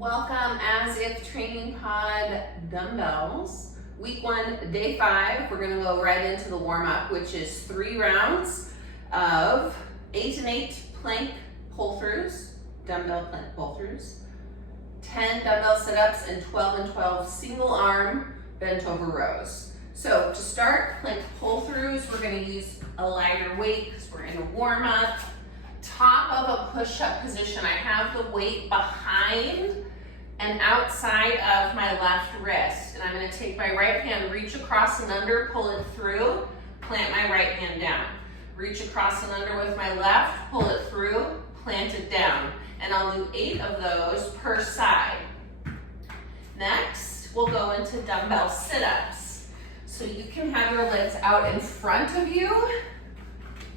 Welcome As If Training Pod Dumbbells. Week 1, day 5, we're going to go right into the warm-up, which is 3 rounds of 8 and 8 plank pull-throughs, dumbbell plank pull-throughs, 10 dumbbell sit-ups, and 12 and 12 single arm bent over rows. So to start plank pull-throughs, we're going to use a lighter weight because we're in a warm-up. Top of a push-up position, I have the weight behind and outside of my left wrist. And I'm going to take my right hand, reach across and under, pull it through, plant my right hand down. Reach across and under with my left, pull it through, plant it down. And I'll do 8 of those per side. Next, we'll go into dumbbell sit-ups. So you can have your legs out in front of you,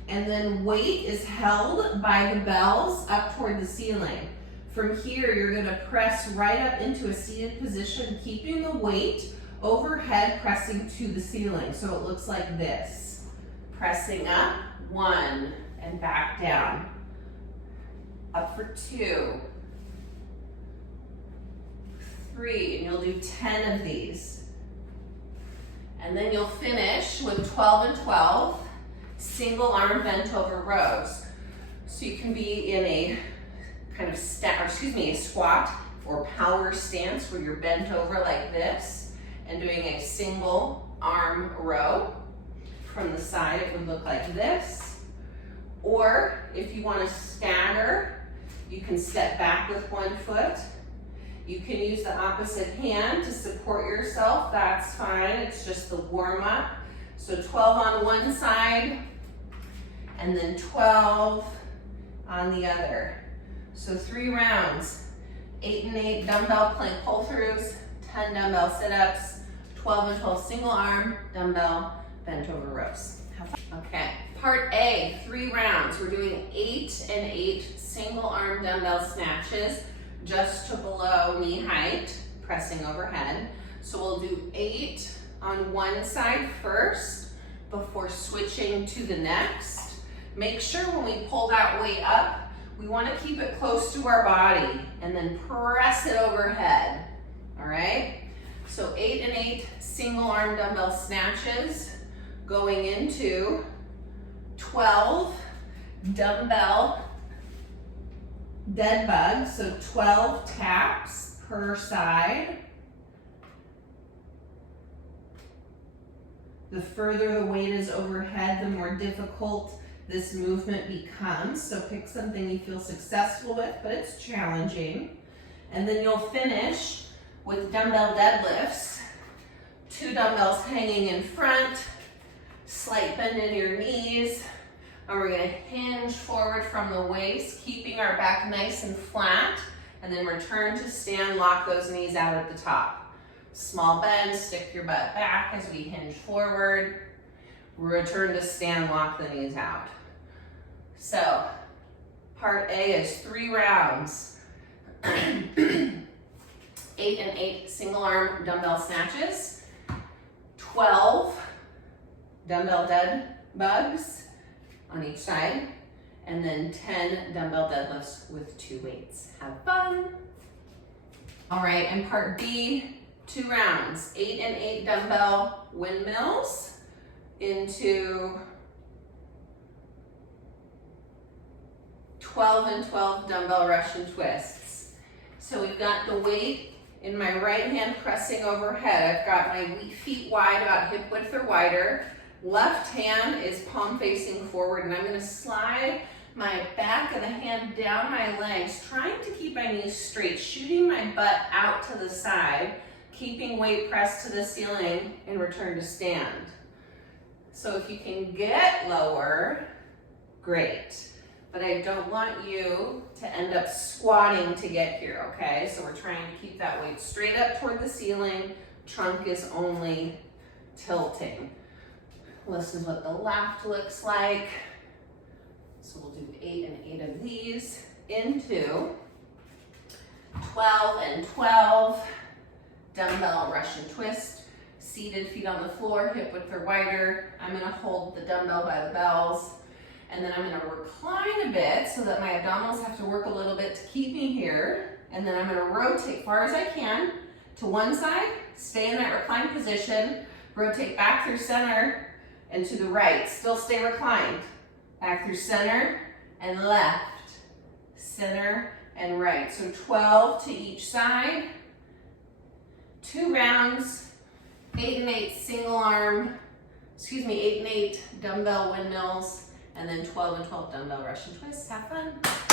and then weight is held by the bells up toward the ceiling. From here, you're going to press right up into a seated position, keeping the weight overhead, pressing to the ceiling. So it looks like this. Pressing up, 1, and back down. Up for 2, 3, and you'll do 10 of these. And then you'll finish with 12 and 12. Single arm bent over rows. So you can be in a kind of a squat or power stance where you're bent over like this and doing a single arm row. From the side it would look like this. Or if you want to stagger, you can step back with 1 foot. You can use the opposite hand to support yourself, that's fine, it's just the warm up. So 12 on one side, and then 12 on the other. So 3 rounds, 8 and 8 dumbbell plank pull-throughs, 10 dumbbell sit-ups, 12 and 12 single arm dumbbell bent over rows. Okay, part A, 3 rounds. We're doing 8 and 8 single arm dumbbell snatches just to below knee height, pressing overhead. So we'll do 8 on one side first before switching to the next. Make sure when we pull that weight up, we want to keep it close to our body and then press it overhead, all right? So 8 and 8 single arm dumbbell snatches going into 12 dumbbell dead bugs, so 12 taps per side. The further the weight is overhead, the more difficult this movement becomes. So pick something you feel successful with, but it's challenging. And then you'll finish with dumbbell deadlifts. 2 dumbbells hanging in front, slight bend in your knees, and we're gonna hinge forward from the waist, keeping our back nice and flat, and then return to stand, lock those knees out at the top. Small bend, stick your butt back as we hinge forward. Return to stand, lock the knees out. So, part A is 3 rounds. 8 and 8 single arm dumbbell snatches. 12 dumbbell dead bugs on each side. And then 10 dumbbell deadlifts with 2 weights. Have fun. All right, and part B, 2 rounds. 8 and 8 dumbbell windmills into 12 and 12 dumbbell Russian twists. So we've got the weight in my right hand pressing overhead. I've got my feet wide, about hip width or wider. Left hand is palm facing forward, and I'm going to slide my back of the hand down my legs, trying to keep my knees straight, shooting my butt out to the side, keeping weight pressed to the ceiling, and return to stand. So if you can get lower, great. But I don't want you to end up squatting to get here, okay? So we're trying to keep that weight straight up toward the ceiling. Trunk is only tilting. This is what the left looks like. So we'll do 8 and 8 of these into 12 and 12 dumbbell Russian twist. Seated, feet on the floor, hip width or wider. I'm gonna hold the dumbbell by the bells. And then I'm gonna recline a bit so that my abdominals have to work a little bit to keep me here. And then I'm gonna rotate far as I can to one side, stay in that reclined position, rotate back through center and to the right, still stay reclined. Back through center and left, center and right. So 12 to each side, 2 rounds, 8 and 8 single arm, 8 and 8 dumbbell windmills, and then 12 and 12 dumbbell Russian twists. Have fun.